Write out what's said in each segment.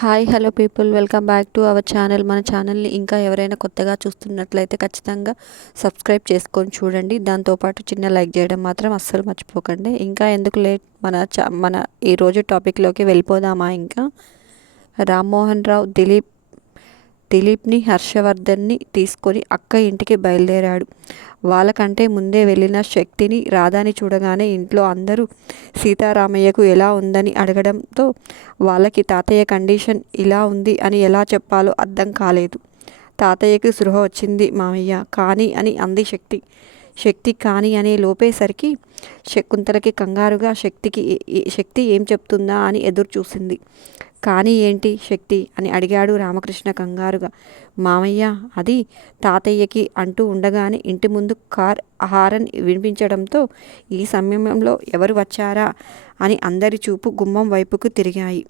Hi hello people. Welcome back to our channel. మన ఛానల్ని ఇంకా ఎవరైనా కొత్తగా చూస్తున్నట్లయితే ఖచ్చితంగా సబ్స్క్రైబ్ చేసుకొని చూడండి. దాంతోపాటు చిన్న లైక్ చేయడం మాత్రం అస్సలు మర్చిపోకండి. ఇంకా ఎందుకు లేట్? మన చా మన ఈరోజు టాపిక్లోకి వెళ్ళిపోదామా ఇంకా? రామ్మోహన్ రావు దిలీప్ దిలీప్ని హర్షవర్ధన్ని తీసుకొని అక్క ఇంటికి బయలుదేరాడు. వాళ్ళకంటే ముందే వెళ్ళిన శక్తిని రాధాని చూడగానే ఇంట్లో అందరూ సీతారామయ్యకు ఎలా ఉందని అడగడంతో వాళ్ళకి తాతయ్య కండిషన్ ఇలా ఉంది అని ఎలా చెప్పాలో అర్థం కాలేదు. తాతయ్యకి సృహ వచ్చింది మామయ్య కానీ అని అంది శక్తి. శక్తి కానీ అనే లోపేసరికి శకుంతలకి కంగారుగా శక్తికి శక్తి ఏం చెప్తుందా అని ఎదురు చూసింది. కానీ ఏంటి శక్తి అని అడిగాడు రామకృష్ణ కంగారుగా. మామయ్య అది తాతయ్యకి అంటూ ఉండగానే ఇంటి ముందు కార్ హారన్ వినిపించడంతో ఈ సమయంలో ఎవరు వచ్చారా అని అందరి చూపు గుమ్మం వైపుకు తిరిగాయి.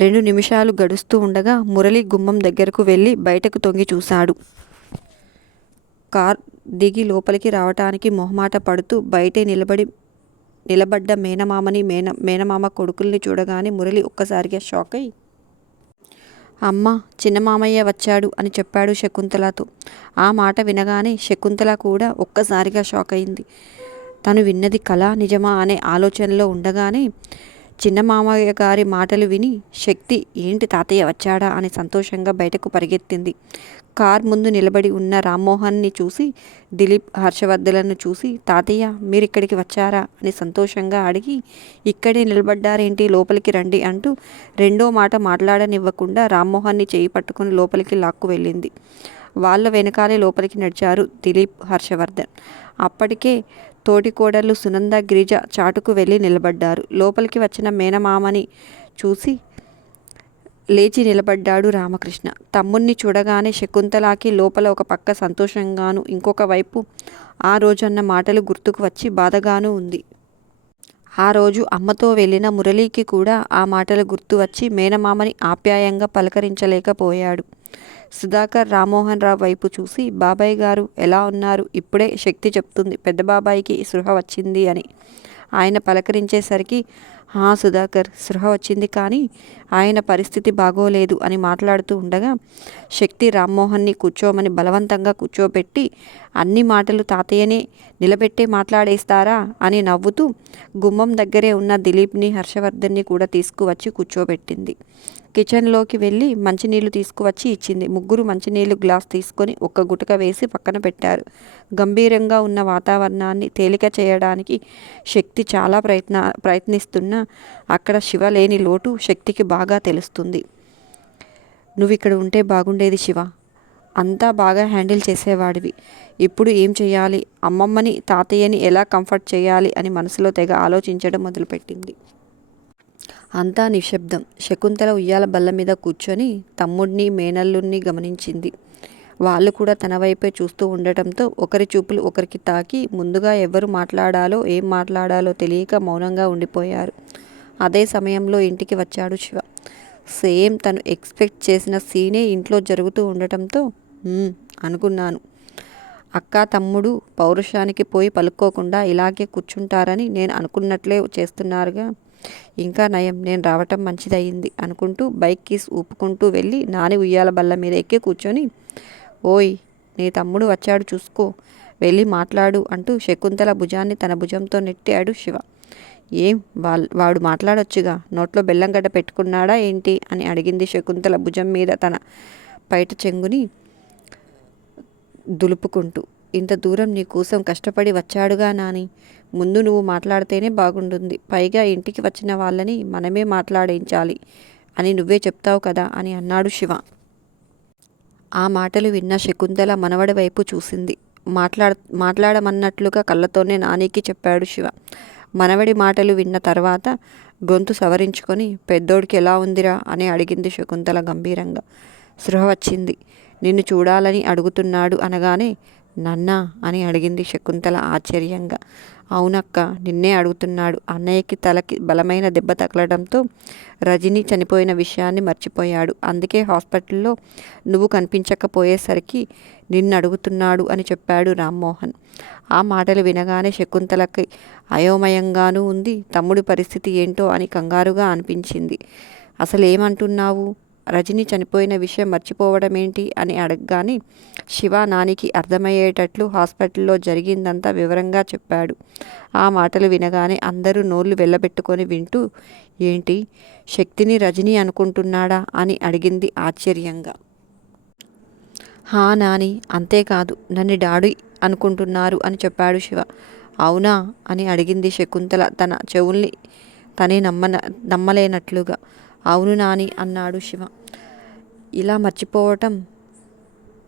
రెండు నిమిషాలు గడుస్తూ ఉండగా మురళి గుమ్మం దగ్గరకు వెళ్ళి బయటకు తొంగి చూశాడు. కార్ దిగి లోపలికి రావటానికి మొహమాట పడుతూ బయటే నిలబడి నిలబడ్డ మేనమామని మేన మేనమామ కొడుకుల్ని చూడగానే మురళి ఒక్కసారిగా షాక్ అయి అమ్మ చిన్న మామయ్య వచ్చాడు అని చెప్పాడు శకుంతలతో. ఆ మాట వినగానే శకుంతల కూడా ఒక్కసారిగా షాక్ అయింది తను విన్నది కళ నిజమా అనే ఆలోచనలో ఉండగానే చిన్న మామయ్య గారి మాటలు విని శక్తి ఏంటి తాతయ్య వచ్చాడా? అని సంతోషంగా బయటకు పరిగెత్తింది. కార్ ముందు నిలబడి ఉన్న రామ్మోహన్ని చూసి దిలీప్ హర్షవర్ధలను చూసి తాతయ్య మీరు ఇక్కడికి వచ్చారా? అని సంతోషంగా అడిగి ఇక్కడే నిలబడ్డారేంటి? లోపలికి రండి అంటూ రెండో మాట మాట్లాడనివ్వకుండా రామ్మోహన్ని చేయి పట్టుకుని లోపలికి లాక్కు వెళ్ళింది. వాళ్ళ వెనకాలే లోపలికి నడిచారు దిలీప్ హర్షవర్ధన్. అప్పటికే తోటి కోడళ్ళు సునంద గిరిజ చాటుకు వెళ్ళి నిలబడ్డారు. లోపలికి వచ్చిన మేనమామని చూసి లేచి నిలబడ్డాడు రామకృష్ణ. తమ్ముణ్ణి చూడగానే శకుంతలాకి లోపల ఒక పక్క సంతోషంగాను ఇంకొక వైపు ఆ రోజన్న మాటలు గుర్తుకు వచ్చి బాధగాను ఉంది. ఆ రోజు అమ్మతో వెళ్ళిన మురళీకి కూడా ఆ మాటలు గుర్తు వచ్చి మేనమామని ఆప్యాయంగా పలకరించలేకపోయాడు. సుధాకర్ రామ్మోహన్ రావు వైపు చూసి బాబాయ్ గారు ఎలా ఉన్నారు? ఇప్పుడే శక్తి చెప్తుంది. పెద్ద బాబాయికి సృహ వచ్చింది అని. ఆయన పలకరించేసరికి హా సుధాకర్ సృహ వచ్చింది కానీ ఆయన పరిస్థితి బాగోలేదు అని మాట్లాడుతూ ఉండగా శక్తి రామ్మోహన్ని కూర్చోమని బలవంతంగా కూర్చోబెట్టి అన్ని మాటలు తాతయ్యనే నిలబెట్టే మాట్లాడేస్తారా? అని నవ్వుతూ గుమ్మం దగ్గరే ఉన్న దిలీప్ని హర్షవర్ధన్ని కూడా తీసుకువచ్చి కూర్చోబెట్టింది. కిచెన్లోకి వెళ్ళి మంచినీళ్ళు తీసుకువచ్చి ఇచ్చింది. ముగ్గురు మంచినీళ్ళు గ్లాస్ తీసుకొని ఒక్క గుటక వేసి పక్కన పెట్టారు. గంభీరంగా ఉన్న వాతావరణాన్ని తేలిక చేయడానికి శక్తి చాలా ప్రయత్న ప్రయత్నిస్తున్నా అక్కడ శివ లేని లోటు శక్తికి బాగా తెలుస్తుంది. నువ్వు ఇక్కడ ఉంటే బాగుండేది శివ. అంతా బాగా హ్యాండిల్ చేసేవాడివి. ఇప్పుడు ఏం చేయాలి? అమ్మమ్మని తాతయ్యని ఎలా కంఫర్ట్ చేయాలి అని మనసులో తెగ ఆలోచించడం మొదలుపెట్టింది. అంతా నిశ్శబ్దం. శకుంతల ఉయ్యాల బల్ల మీద కూర్చొని తమ్ముడిని మేనల్లుణ్ణి గమనించింది. వాళ్ళు కూడా తన వైపే చూస్తూ ఉండటంతో ఒకరి చూపులు ఒకరికి తాకి ముందుగా ఎవరు మాట్లాడాలో ఏం మాట్లాడాలో తెలియక మౌనంగా ఉండిపోయారు. అదే సమయంలో ఇంటికి వచ్చాడు శివ. సేమ్ తను ఎక్స్పెక్ట్ చేసిన సీనే ఇంట్లో జరుగుతూ ఉండటంతో అనుకున్నాను. అక్క తమ్ముడు పౌరుషానికి పోయి పలుక్కోకుండా ఇలాగే కూర్చుంటారని నేను అనుకున్నట్లే చేస్తున్నారుగా. ఇంకా నయం నేను రావటం మంచిదయ్యింది అనుకుంటూ బైక్ కీస్ ఊపుకుంటూ వెళ్ళి నాని ఉయ్యాల బల్ల మీద ఎక్కి కూర్చొని ఓయ్ నీ తమ్ముడు వచ్చాడు చూసుకో వెళ్ళి మాట్లాడు అంటూ శకుంతల భుజాన్ని తన భుజంతో నెట్టాడు శివ. ఏం వాళ్ళ వాడు మాట్లాడొచ్చుగా నోట్లో బెల్లంగడ్డ పెట్టుకున్నాడా ఏంటి? అని అడిగింది శకుంతల భుజం మీద తన పైట చెంగుని దులుపుకుంటూ. ఇంత దూరం నీ కోసం కష్టపడి వచ్చాడుగా నాని ముందు నువ్వు మాట్లాడితేనే బాగుంటుంది. పైగా ఇంటికి వచ్చిన వాళ్ళని మనమే మాట్లాడించాలి అని నువ్వే చెప్తావు కదా అని అన్నాడు శివ. ఆ మాటలు విన్న శకుంతల మనవడి వైపు చూసింది. మాట్లాడ మాట్లాడమన్నట్లుగా కళ్ళతోనే నానికి చెప్పాడు శివ. మనవడి మాటలు విన్న తర్వాత గొంతు సవరించుకొని పెద్దోడికి ఎలా ఉందిరా? అని అడిగింది శకుంతల గంభీరంగా. సృహ వచ్చింది. నిన్ను చూడాలని అడుగుతున్నాడు అనగానే నన్నా అని అడిగింది శకుంతల ఆశ్చర్యంగా. అవునక్క నిన్నే అడుగుతున్నాడు. అన్నయ్యకి తలకి బలమైన దెబ్బ తగలడంతో రజని చనిపోయిన విషయాన్ని మర్చిపోయాడు. అందుకే హాస్పిటల్లో నువ్వు కనిపించకపోయేసరికి నిన్ను అడుగుతున్నాడు అని చెప్పాడు రామ్మోహన్. ఆ మాటలు వినగానే శకుంతలకి అయోమయంగానూ ఉంది. తమ్ముడి పరిస్థితి ఏంటో అని కంగారుగా అనిపించింది. అసలు ఏమంటున్నావు రజని చనిపోయిన విషయం మర్చిపోవడమేంటి అని అడగగానే శివ నానికి అర్థమయ్యేటట్లు హాస్పిటల్లో జరిగిందంతా వివరంగా చెప్పాడు. ఆ మాటలు వినగానే అందరూ నోళ్ళు వెళ్ళబెట్టుకొని వింటూ ఏంటి శక్తిని రజని అనుకుంటున్నాడా? అని అడిగింది ఆశ్చర్యంగా. హా నాని అంతేకాదు నన్ను డాడీ అనుకుంటున్నారు అని చెప్పాడు శివ. అవునా? అని అడిగింది శకుంతల తన చెవుల్ని తనే నమ్మన నమ్మలేనట్లుగా. అవును నాని అన్నాడు శివ. ఇలా మర్చిపోవటం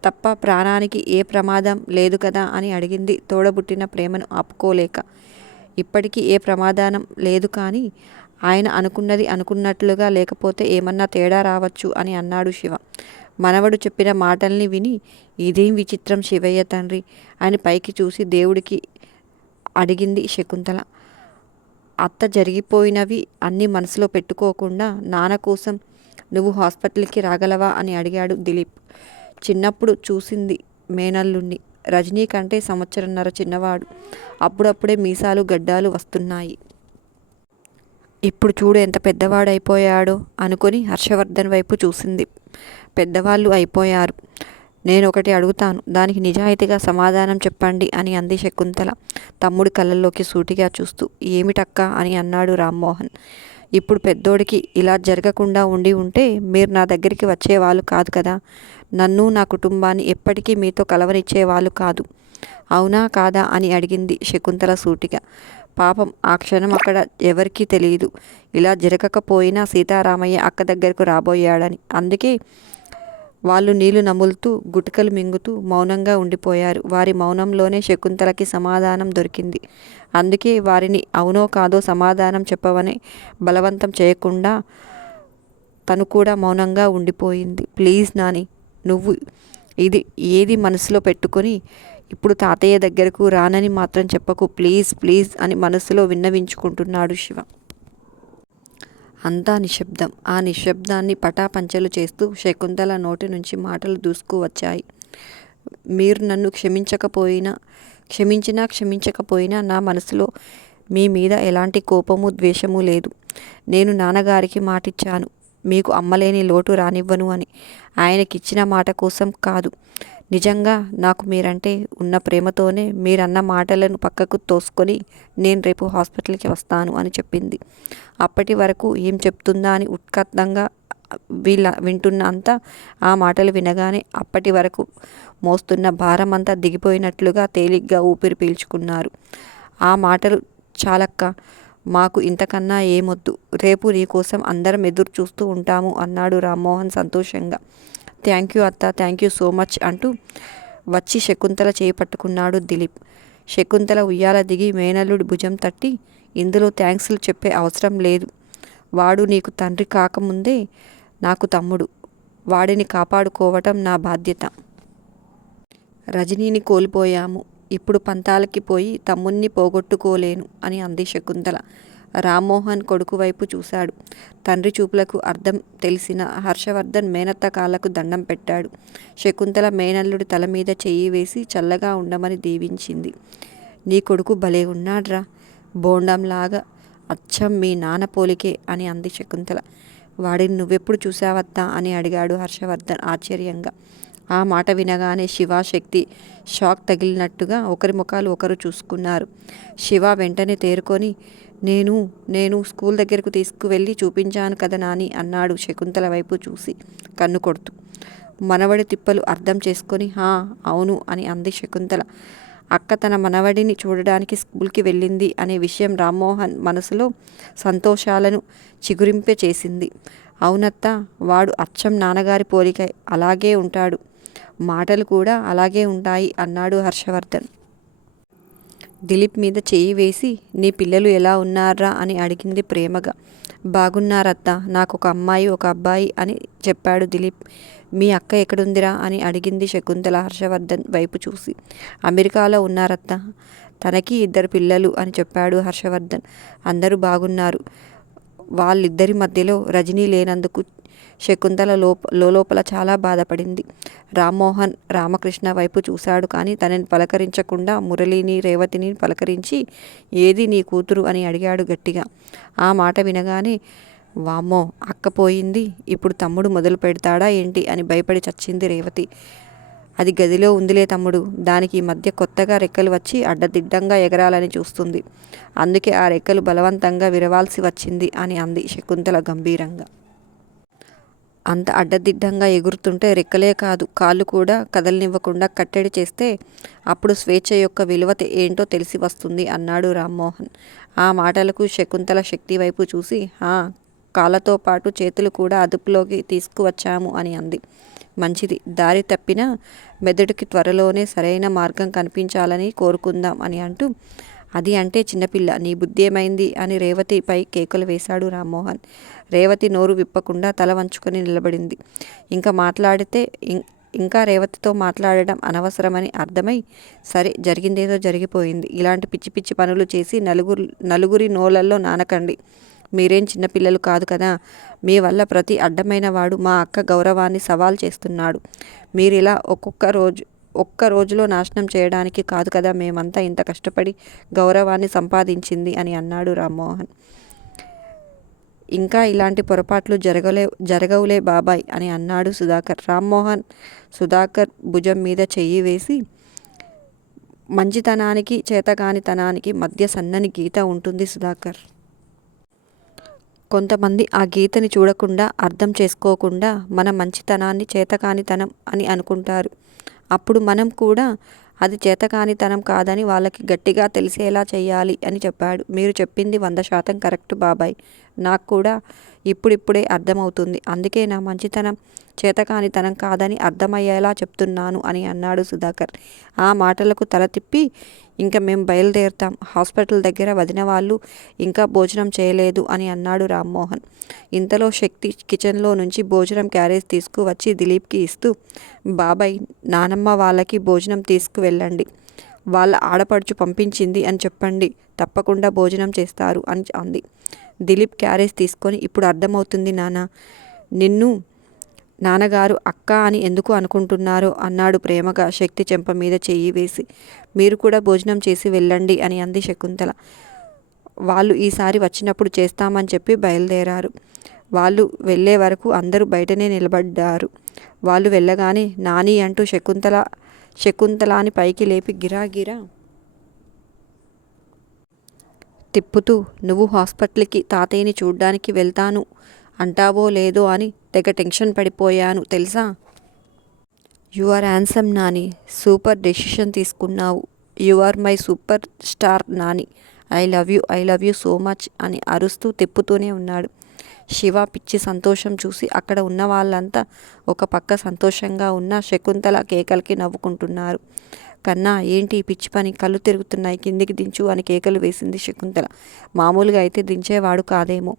తప్ప ప్రాణానికి ఏ ప్రమాదం లేదు కదా అని అడిగింది తోడబుట్టిన ప్రేమను ఆపుకోలేక. ఇప్పటికీ ఏ ప్రమాదానం లేదు కానీ ఆయన అనుకున్నది అనుకున్నట్లుగా లేకపోతే ఏమన్నా తేడా రావచ్చు అని అన్నాడు శివ. మనవడు చెప్పిన మాటల్ని విని ఇదేం విచిత్రం శివయ్య తండ్రి అని పైకి చూసి దేవుడికి అడిగింది శకుంతల. అత్త జరిగిపోయినవి అన్నీ మనసులో పెట్టుకోకుండా నాన్న కోసం నువ్వు హాస్పిటల్కి రాగలవా అని అడిగాడు దిలీప్. చిన్నప్పుడు చూసింది మేనల్లుణ్ణి. రజనీ కంటే సంవత్సరంన్నర చిన్నవాడు. అప్పుడప్పుడే మీసాలు గడ్డాలు వస్తున్నాయి. ఇప్పుడు చూడు ఎంత పెద్దవాడైపోయాడో అనుకొని హర్షవర్ధన్ వైపు చూసింది. పెద్దవాళ్ళు అయిపోయారు. నేను ఒకటి అడుగుతాను. దానికి నిజాయితీగా సమాధానం చెప్పండి అని అంది శకుంతల. తమ్ముడి కళ్ళల్లోకి సూటిగా చూస్తూ ఏమిటక్క? అని అన్నాడు రామ్మోహన్. ఇప్పుడు పెద్దోడికి ఇలా జరగకుండా ఉండి ఉంటే మీరు నా దగ్గరికి వచ్చేవాళ్ళు కాదు కదా. నన్ను నా కుటుంబాన్ని ఎప్పటికీ మీతో కలవనిచ్చేవాళ్ళు కాదు. అవునా కాదా? అని అడిగింది శకుంతల సూటిగా. పాపం ఆ క్షణం అక్కడ ఎవరికీ తెలియదు ఇలా జరగకపోయినా సీతారామయ్య అక్క దగ్గరకు రాబోయాడని. అందుకే వాళ్ళు నీళ్ళు నములుతూ గుటకలు మింగుతూ మౌనంగా ఉండిపోయారు. వారి మౌనంలోనే శకుంతలకి సమాధానం దొరికింది. అందుకే వారిని అవునో కాదో సమాధానం చెప్పవని బలవంతం చేయకుండా తను కూడా మౌనంగా ఉండిపోయింది. ప్లీజ్ నాని నువ్వు ఇది ఏది మనసులో పెట్టుకొని ఇప్పుడు తాతయ్య దగ్గరకు రానని మాత్రం చెప్పకు. ప్లీజ్ ప్లీజ్ అని మనసులో విన్నవించుకుంటున్నాడు శివ. అంతా నిశ్శబ్దం. ఆ నిశ్శబ్దాన్ని పటాపంచలు చేస్తూ శకుంతల నోటి నుంచి మాటలు దూసుకు వచ్చాయి. మీరు నన్ను క్షమించకపోయినా క్షమించినా క్షమించకపోయినా నా మనసులో మీ మీద ఎలాంటి కోపము ద్వేషము లేదు. నేను నాన్నగారికి మాటిచ్చాను. మీకు అమ్మలేని లోటు రానివ్వను అని. ఆయనకిచ్చిన మాట కోసం కాదు. నిజంగా నాకు మీరంటే ఉన్న ప్రేమతోనే మీరన్న మాటలను పక్కకు తోసుకొని నేను రేపు హాస్పిటల్కి వస్తాను అని చెప్పింది. అప్పటి వరకు ఏం చెప్తుందా అని ఉత్కత్తంగా వీళ్ళ వింటున్న అంతా ఆ మాటలు వినగానే అప్పటి వరకు మోస్తున్న భారం అంతా దిగిపోయినట్లుగా తేలిగ్గా ఊపిరి పీల్చుకున్నారు. ఆ మాటలు చాలక్క మాకు ఇంతకన్నా ఏమొద్దు. రేపు నీకోసం అందరం ఎదురు చూస్తూ ఉంటాము అన్నాడు రామ్మోహన్ సంతోషంగా. థ్యాంక్ యూ అత్త థ్యాంక్ యూ సో మచ్ అంటూ వచ్చి శకుంతల చేపట్టుకున్నాడు దిలీప్. శకుంతల ఉయ్యాల దిగి మేనల్లుడి భుజం తట్టి ఇందులో థ్యాంక్స్లు చెప్పే అవసరం లేదు. వాడు నీకు తండ్రి కాకముందే నాకు తమ్ముడు. వాడిని కాపాడుకోవటం నా బాధ్యత. రజనీని కోల్పోయాము. ఇప్పుడు పంతాలకి పోయి తమ్ముణ్ణి పోగొట్టుకోలేను అని అంది శకుంతల. రామ్మోహన్ కొడుకు వైపు చూశాడు. తండ్రి చూపులకు అర్థం తెలిసిన హర్షవర్ధన్ మేనత్త కాళ్ళకు దండం పెట్టాడు. శకుంతల మేనల్లుడి తల మీద చెయ్యి వేసి చల్లగా ఉండమని దీవించింది. నీ కొడుకు భలే ఉన్నాడ్రా. బోండంలాగా అచ్చం మీ నాన్న పోలికే అని అంది శకుంతల. వాడిని నువ్వెప్పుడు చూసావత్తా అని అడిగాడు హర్షవర్ధన్ ఆశ్చర్యంగా. ఆ మాట వినగానే శివ శక్తి షాక్ తగిలినట్టుగా ఒకరి ముఖాలు ఒకరు చూసుకున్నారు. శివ వెంటనే తేరుకొని నేను నేను స్కూల్ దగ్గరకు తీసుకువెళ్ళి చూపించాను కదా నాని అన్నాడు శకుంతల వైపు చూసి కన్ను కొడుతూ. మనవడి తిప్పలు అర్థం చేసుకొని హా అవును అని అంది శకుంతల. అక్క తన మనవడిని చూడడానికి స్కూల్కి వెళ్ళింది అనే విషయం రామ్మోహన్ మనసులో సంతోషాలను చిగురింపే చేసింది. అవునత్త వాడు అచ్చం నాన్నగారి పోలిక అలాగే ఉంటాడు. మాటలు కూడా అలాగే ఉంటాయి అన్నాడు హర్షవర్ధన్. దిలీప్ మీద చేయి వేసి నీ పిల్లలు ఎలా ఉన్నారా అని అడిగింది ప్రేమగా. బాగున్నారత్త నాకు ఒక అమ్మాయి ఒక అబ్బాయి అని చెప్పాడు దిలీప్. మీ అక్క ఎక్కడుందిరా? అని అడిగింది శకుంతల హర్షవర్ధన్ వైపు చూసి. అమెరికాలో ఉన్నారత్త తనకి ఇద్దరు పిల్లలు అని చెప్పాడు హర్షవర్ధన్. అందరూ బాగున్నారు. వాళ్ళిద్దరి మధ్యలో రజనీ లేనందుకు శకుంతల లోప లోపల చాలా బాధపడింది. రామ్మోహన్ రామకృష్ణ వైపు చూశాడు కానీ తనని పలకరించకుండా మురళిని రేవతిని పలకరించి ఏది నీ కూతురు? అని అడిగాడు గట్టిగా. ఆ మాట వినగానే వామ్మో అక్క పోయింది. ఇప్పుడు తమ్ముడు మొదలు పెడతాడా ఏంటి? అని భయపడి చచ్చింది రేవతి. అది గదిలో ఉందిలే తమ్ముడు. దానికి ఈ మధ్య కొత్తగా రెక్కలు వచ్చి అడ్డదిడ్డంగా ఎగరాలని చూస్తుంది. అందుకే ఆ రెక్కలు బలవంతంగా విరవాల్సి వచ్చింది అని అంది శకుంతల గంభీరంగా. అంత అడ్డదిడ్డంగా ఎగురుతుంటే రెక్కలే కాదు కాళ్ళు కూడా కదలనివ్వకుండా కట్టడి చేస్తే అప్పుడు స్వేచ్ఛ యొక్క విలువ ఏంటో తెలిసి వస్తుంది అన్నాడు రామ్మోహన్. ఆ మాటలకు శకుంతల శక్తి వైపు చూసి "ఆ, కాళ్ళతో పాటు చేతులు కూడా అదుపులోకి తీసుకువచ్చాము అని అంది. మంచిది. దారి తప్పిన మెదడుకి త్వరలోనే సరైన మార్గం కనిపించాలని కోరుకుందాం అని అంటూ అది అంటే చిన్నపిల్ల నీ బుద్ధి ఏమైంది అని రేవతిపై కేకలు వేశాడు రామ్మోహన్. రేవతి నోరు విప్పకుండా తల వంచుకొని నిలబడింది. ఇంకా మాట్లాడితే ఇం- ఇంకా రేవతితో మాట్లాడడం అనవసరమని అర్థమై సరే జరిగిందేదో జరిగిపోయింది. ఇలాంటి పిచ్చి పిచ్చి పనులు చేసి నలుగురు నలుగురి నోలల్లో నానకండి. మీరేం చిన్నపిల్లలు కాదు కదా? మీ వల్ల ప్రతి అడ్డమైన వాడు మా అక్క గౌరవాన్ని సవాల్ చేస్తున్నాడు. మీరిలా ఒక్కొక్క రోజు ఒక్క రోజులో నాశనం చేయడానికి కాదు కదా మేమంతా ఇంత కష్టపడి గౌరవాన్ని సంపాదించింది అని అన్నాడు రామ్మోహన్. ఇంకా ఇలాంటి పొరపాట్లు జరగలే జరగవులే బాబాయ్ అని అన్నాడు సుధాకర్. రామ్మోహన్ సుధాకర్ భుజం మీద చెయ్యి వేసి మంచితనానికి చేతకానితనానికి మధ్య సన్నని గీత ఉంటుంది సుధాకర్. కొంతమంది ఆ గీతని చూడకుండా అర్థం చేసుకోకుండా మన మంచితనాన్ని చేతకానితనం అని అనుకుంటారు. అప్పుడు మనం కూడా అది చేతకానితనం కాదని వాళ్ళకి గట్టిగా తెలిసేలా చెయ్యాలి అని చెప్పాడు. మీరు చెప్పింది వంద శాతం కరెక్ట్ బాబాయ్. నాకు కూడా ఇప్పుడిప్పుడే అర్థమవుతుంది. అందుకే నా మంచితనం చేతకానితనం కాదని అర్థమయ్యేలా చెప్తున్నాను అని అన్నాడు సుధాకర్. ఆ మాటలకు తల తిప్పి ఇంకా మేము బయలుదేరుతాం. హాస్పిటల్ దగ్గర వదిన వాళ్ళు ఇంకా భోజనం చేయలేదు అని అన్నాడు రామ్మోహన్. ఇంతలో శక్తి కిచెన్లో నుంచి భోజనం క్యారేజ్ తీసుకువచ్చి దిలీప్కి ఇస్తూ బాబాయ్ నానమ్మ వాళ్ళకి భోజనం తీసుకువెళ్ళండి. వాళ్ళ ఆడపడుచు పంపించింది అని చెప్పండి. తప్పకుండా భోజనం చేస్తారు అని అంది. దిలీప్ క్యారేజ్ తీసుకొని ఇప్పుడు అర్థమవుతుంది నాన్న నిన్ను నాన్నగారు అక్క అని ఎందుకు అనుకుంటున్నారో అన్నాడు ప్రేమగా శక్తి చెంప మీద చెయ్యి వేసి. మీరు కూడా భోజనం చేసి వెళ్ళండి అని అంది శకుంతల. వాళ్ళు ఈసారి వచ్చినప్పుడు చేస్తామని చెప్పి బయలుదేరారు. వాళ్ళు వెళ్ళే వరకు అందరూ బయటనే నిలబడ్డారు. వాళ్ళు వెళ్ళగానే నాని అంటూ శకుంతల శకుంతలాని పైకి లేపి గిరాగిరా తిప్పుతూ నువ్వు హాస్పిటల్కి తాతయ్యని చూడ్డానికి వెళ్తాను అంటావో లేదో అని తెగ టెన్షన్ పడిపోయాను తెలుసా? You are handsome Nani super decision తీసుకున్నావు. You are my super star Nani. I love you I love you so much అని అరుస్తూ తిప్పుతూనే ఉన్నాడు. శివ పిచ్చి సంతోషం చూసి అక్కడ ఉన్న వాళ్ళంతా ఒక పక్క సంతోషంగా ఉన్న శకుంతల కేకలకి నవ్వుకుంటున్నారు. కన్నా ఏంటి పిచ్చి పని? కళ్ళు తిరుగుతున్నాయి. కిందికి దించు అని కేకలు వేసింది శకుంతల. మామూలుగా అయితే దించేవాడు కాదేమో.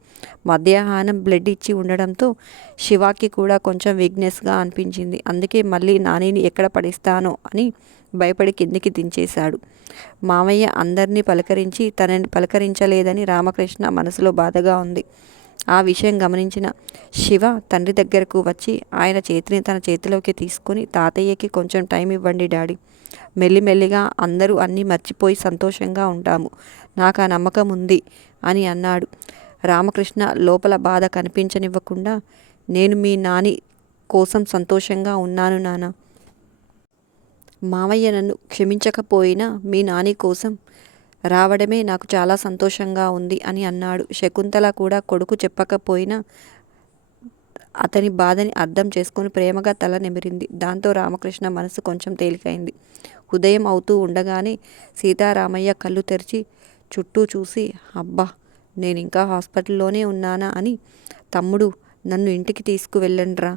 మధ్యాహ్నం బ్లడ్ ఇచ్చి ఉండడంతో శివాకి కూడా కొంచెం వీక్నెస్గా అనిపించింది. అందుకే మళ్ళీ నానిని ఎక్కడ పడిస్తానో అని భయపడి కిందికి దించేశాడు. మామయ్య అందరినీ పలకరించి తనని పలకరించలేదని రామకృష్ణ మనసులో బాధగా ఉంది. ఆ విషయం గమనించిన శివ తండ్రి దగ్గరకు వచ్చి ఆయన చేతిని తన చేతిలోకి తీసుకుని తాతయ్యకి కొంచెం టైం ఇవ్వండి డాడీ. మెల్లిమెల్లిగా అందరూ అన్నీ మర్చిపోయి సంతోషంగా ఉంటాము. నాకు ఆ నమ్మకం ఉంది అని అన్నాడు. రామకృష్ణ లోపల బాధ కనిపించనివ్వకుండా నేను మీ నాని కోసం సంతోషంగా ఉన్నాను నాన్న మామయ్య నన్ను క్షమించకపోయినా మీ నాని కోసం రావడమే నాకు చాలా సంతోషంగా ఉంది అని అన్నాడు. శకుంతల కూడా కొడుకు చెప్పకపోయినా అతని బాధని అర్థం చేసుకుని ప్రేమగా తల నిమిరింది. దాంతో రామకృష్ణ మనసు కొంచెం తేలికైంది. ఉదయం అవుతూ ఉండగానే సీతారామయ్య కళ్ళు తెరిచి చుట్టూ చూసి అబ్బా నేను ఇంకా హాస్పిటల్లోనే ఉన్నానా అని తమ్ముడు నన్ను ఇంటికి తీసుకువెళ్ళండ్రా.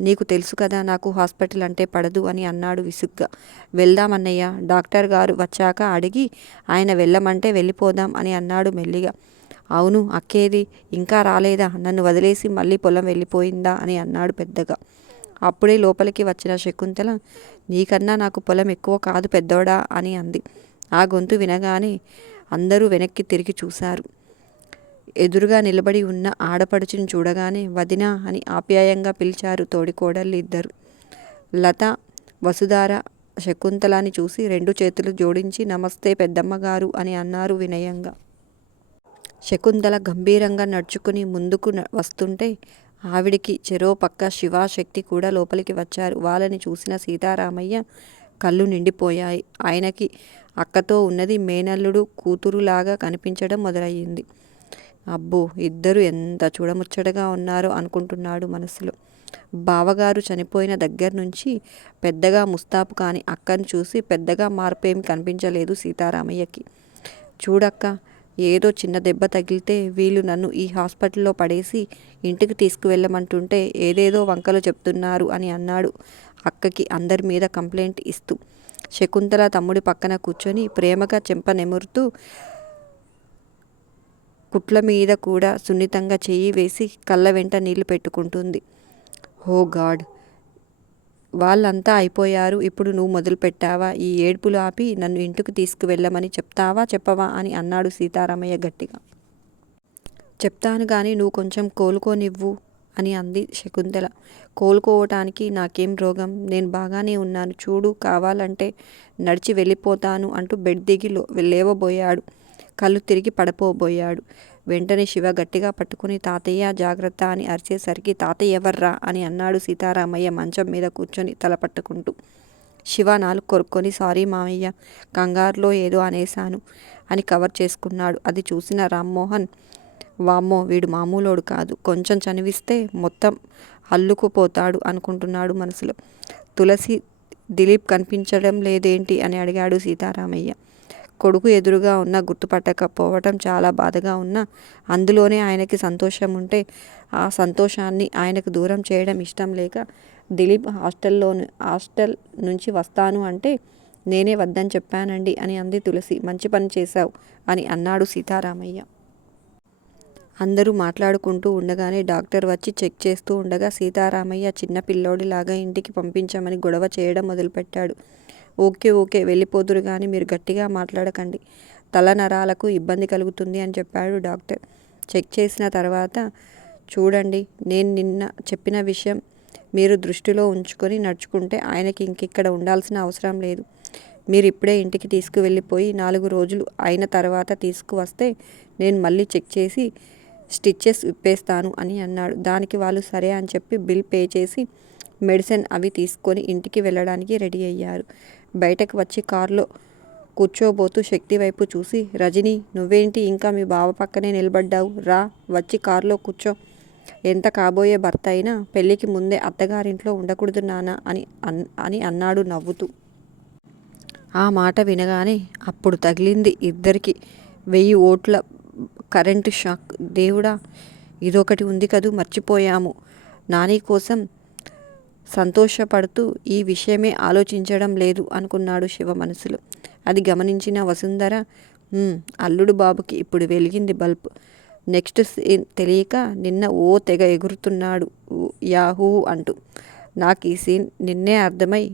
నీకు తెలుసు కదా నాకు హాస్పిటల్ అంటే పడదు అని అన్నాడు విసుగ్గా. వెళ్దామన్నయ్య డాక్టర్ గారు వచ్చాక అడిగి ఆయన వెళ్ళమంటే వెళ్ళిపోదాం అని అన్నాడు మెల్లిగా. అవును అక్కేది ఇంకా రాలేదా నన్ను వదిలేసి మళ్ళీ పొలం వెళ్ళిపోయిందా అని అన్నాడు పెద్దగా. అప్పుడే లోపలికి వచ్చిన శకుంతల నీకన్నా నాకు పొలం ఎక్కువ కాదు పెద్దోడా అని అంది. ఆ గొంతు వినగానే అందరూ వెనక్కి తిరిగి చూశారు. ఎదురుగా నిలబడి ఉన్న ఆడపడుచుని చూడగానే వదిన అని ఆప్యాయంగా పిలిచారు తోడికోడళ్ళు ఇద్దరు లత వసుధార శకుంతలాని చూసి రెండు చేతులు జోడించి నమస్తే పెద్దమ్మగారు అని అన్నారు వినయంగా. శకుంతల గంభీరంగా నడుచుకుని ముందుకు వస్తుంటే ఆవిడికి చెరో పక్క శివ శక్తి కూడా లోపలికి వచ్చారు. వాళ్ళని చూసిన సీతారామయ్య కళ్ళు నిండిపోయాయి. ఆయనకి అక్కతో ఉన్నది మేనల్లుడు కూతురులాగా కనిపించడం మొదలయ్యింది. అబ్బో ఇద్దరు ఎంత చూడముచ్చటగా ఉన్నారో అనుకుంటున్నాడు మనసులో. బావగారు చనిపోయిన దగ్గర నుంచి పెద్దగా ముస్తాపు కాని అక్కను చూసి పెద్దగా మార్పేం కనిపించలేదు సీతారామయ్యకి. చూడక్క ఏదో చిన్న దెబ్బ తగిలితే వీళ్ళు నన్ను ఈ హాస్పిటల్లో పడేసి ఇంటికి తీసుకువెళ్ళమంటుంటే ఏదేదో వంకలు చెప్తున్నారు అని అన్నాడు అక్కకి అందరి మీద కంప్లైంట్ ఇస్తూ. శకుంతల తమ్ముడి పక్కన కూర్చొని ప్రేమగా చెంప నెమురుతూ కుట్ల మీద కూడా సున్నితంగా చెయ్యి వేసి కళ్ళ వెంట నీళ్ళు పెట్టుకుంటుంది. హో గాడ్! వాళ్ళంతా అయిపోయారు. ఇప్పుడు నువ్వు మొదలుపెట్టావా ఈ ఏడ్పులు ఆపి నన్ను ఇంటికి తీసుకువెళ్ళమని చెప్తావా? చెప్పవా? అని అన్నాడు సీతారామయ్య గట్టిగా. చెప్తాను కానీ నువ్వు కొంచెం కోలుకోనివ్వు అని అంది శకుంతల. కోలుకోవటానికి నాకేం రోగం? నేను బాగానే ఉన్నాను. చూడు కావాలంటే నడిచి వెళ్ళిపోతాను అంటూ బెడ్ దిగి లేవబోయాడు. కళ్ళు తిరిగి పడపోబోయాడు. వెంటనే శివ గట్టిగా పట్టుకుని తాతయ్య జాగ్రత్త అని అరిచేసరికి తాతయ్య ఎవర్రా అని అన్నాడు సీతారామయ్య మంచం మీద కూర్చొని తల పట్టుకుంటూ. శివ నాలుగు కొరుక్కొని సారీ మామయ్య కంగారులో ఏదో అనేశాను అని కవర్ చేసుకున్నాడు. అది చూసిన రామ్మోహన్ వామ్మో వీడు మామూలోడు కాదు. కొంచెం చనివిస్తే మొత్తం అల్లుకుపోతాడు అనుకుంటున్నాడు మనసులో. తులసి దిలీప్ కనిపించడం లేదేంటి అని అడిగాడు సీతారామయ్య. కొడుకు ఎదురుగా ఉన్న గుర్తుపట్టకపోవటం చాలా బాధగా ఉన్నా అందులోనే ఆయనకి సంతోషం ఉంటే ఆ సంతోషాన్ని ఆయనకు దూరం చేయడం ఇష్టం లేక దిలీప్ హాస్టల్లో హాస్టల్ నుంచి వస్తాను అంటే నేనే వద్దని చెప్పానండి అని అంది తులసి. మంచి పని చేశావు అని అన్నాడు సీతారామయ్య. అందరూ మాట్లాడుకుంటూ ఉండగానే డాక్టర్ వచ్చి చెక్ చేస్తూ ఉండగా సీతారామయ్య చిన్న పిల్లోడిలాగా ఇంటికి పంపించమని గొడవ చేయడం మొదలుపెట్టాడు. ఓకే ఓకే వెళ్ళిపోదురు కానీ మీరు గట్టిగా మాట్లాడకండి. తల నరాలకు ఇబ్బంది కలుగుతుంది అని చెప్పాడు డాక్టర్. చెక్ చేసిన తర్వాత చూడండి నేను నిన్న చెప్పిన విషయం మీరు దృష్టిలో ఉంచుకొని నడుచుకుంటే ఆయనకి ఇంకిక్కడ ఉండాల్సిన అవసరం లేదు. మీరు ఇప్పుడే ఇంటికి తీసుకువెళ్ళిపోయి నాలుగు రోజులు అయిన తర్వాత తీసుకువస్తే నేను మళ్ళీ చెక్ చేసి స్టిచ్చెస్ విప్పేస్తాను అని అన్నాడు. దానికి వాళ్ళు సరే అని చెప్పి బిల్ పే చేసి మెడిసిన్ అవి తీసుకొని ఇంటికి వెళ్ళడానికి రెడీ అయ్యారు. బయటకు వచ్చి కారులో కూర్చోబోతూ శక్తి వైపు చూసి రజని నువ్వేంటి? ఇంకా మీ బావ పక్కనే నిలబడ్డావు. రా వచ్చి కారులో కూర్చో. ఎంత కాబోయే భర్త అయినా పెళ్ళికి ముందే అత్తగారింట్లో ఉండకూడదు నానా అని అన్ అని అన్నాడు నవ్వుతూ. ఆ మాట వినగానే అప్పుడు తగిలింది ఇద్దరికి వెయ్యి ఓట్ల కరెంటు షాక్. దేవుడా ఇదొకటి ఉంది కదూ మర్చిపోయాము. నాని కోసం సంతోషపడుతూ ఈ విషయమే ఆలోచించడం లేదు అనుకున్నాడు శివ మనసులో. అది గమనించిన వసుంధర అల్లుడు బాబుకి ఇప్పుడు వెలిగింది బల్బ్. నెక్స్ట్ సీన్ తెలియక నిన్న ఓ తెగ ఎగురుతున్నాడు యాహూ అంటూ. నాకు ఈ సీన్ నిన్నే అర్థమై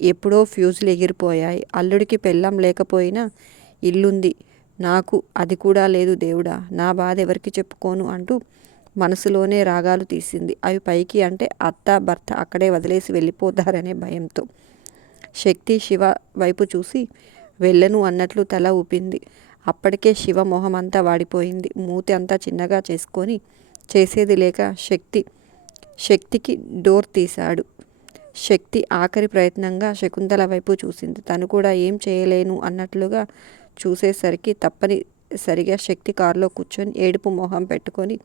ఎప్పుడో ఫ్యూజులు ఎగిరిపోయాయి. అల్లుడికి పెళ్ళం లేకపోయినా ఇల్లుంది. నాకు అది కూడా లేదు దేవుడా. నా బాధ ఎవరికి చెప్పుకోను అంటూ మనసులోనే రాగాలు తీసింది. అవి పైకి అంటే అత్త భర్త అక్కడే వదిలేసి వెళ్ళిపోతారనే భయంతో. శక్తి శివ వైపు చూసి వెళ్ళను అన్నట్లు తల ఊపింది. అప్పటికే శివ మొహం అంతా వాడిపోయింది. మూతి అంతా చిన్నగా చేసుకొని చేసేది లేక శక్తి శక్తికి డోర్ తీశాడు. శక్తి ఆఖరి ప్రయత్నంగా శకుంతల వైపు చూసింది. తను కూడా ఏం చేయలేను అన్నట్లుగా చూసేసరికి తప్పని సరిగా శక్తి కారులో కూర్చొని ఏడుపు మొహం పెట్టుకొని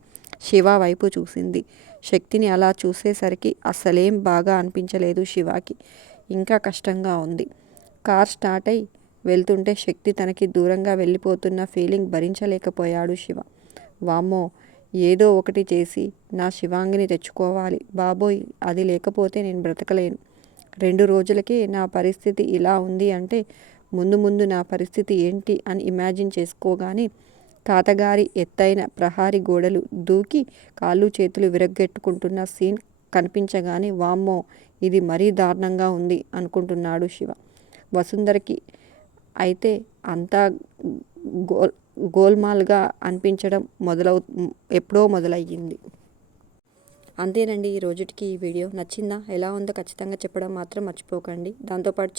శివ వైపు చూసింది. శక్తిని అలా చూసేసరికి అస్సలేం బాగా అనిపించలేదు శివాకి. ఇంకా కష్టంగా ఉంది. కార్ స్టార్ట్ అయి వెళ్తుంటే శక్తి తనకి దూరంగా వెళ్ళిపోతున్న ఫీలింగ్ భరించలేకపోయాడు శివ. వామ్మో ఏదో ఒకటి చేసి నా శివాంగిని తెచ్చుకోవాలి. బాబోయ్ అది లేకపోతే నేను బ్రతకలేను. రెండు రోజులకే నా పరిస్థితి ఇలా ఉంది అంటే ముందు ముందు నా పరిస్థితి ఏంటి అని ఇమాజిన్ చేసుకోగానే తాతగారి ఎత్తైన ప్రహారీ గోడలు దూకి కాళ్ళు చేతులు విరగ్గెట్టుకుంటున్న సీన్ కనిపించగానే వామ్మో ఇది మరీ దారుణంగా ఉంది అనుకుంటున్నాడు శివ. వసుంధరకి అయితే అంతా గోల్ గోల్మాల్గా అనిపించడం మొదలవు ఎప్పుడో మొదలయ్యింది. అంతేనండి ఈ రోజుటికి ఈ వీడియో నచ్చిందా ఎలా ఉందో ఖచ్చితంగా చెప్పడం మాత్రం మర్చిపోకండి. దాంతోపాటు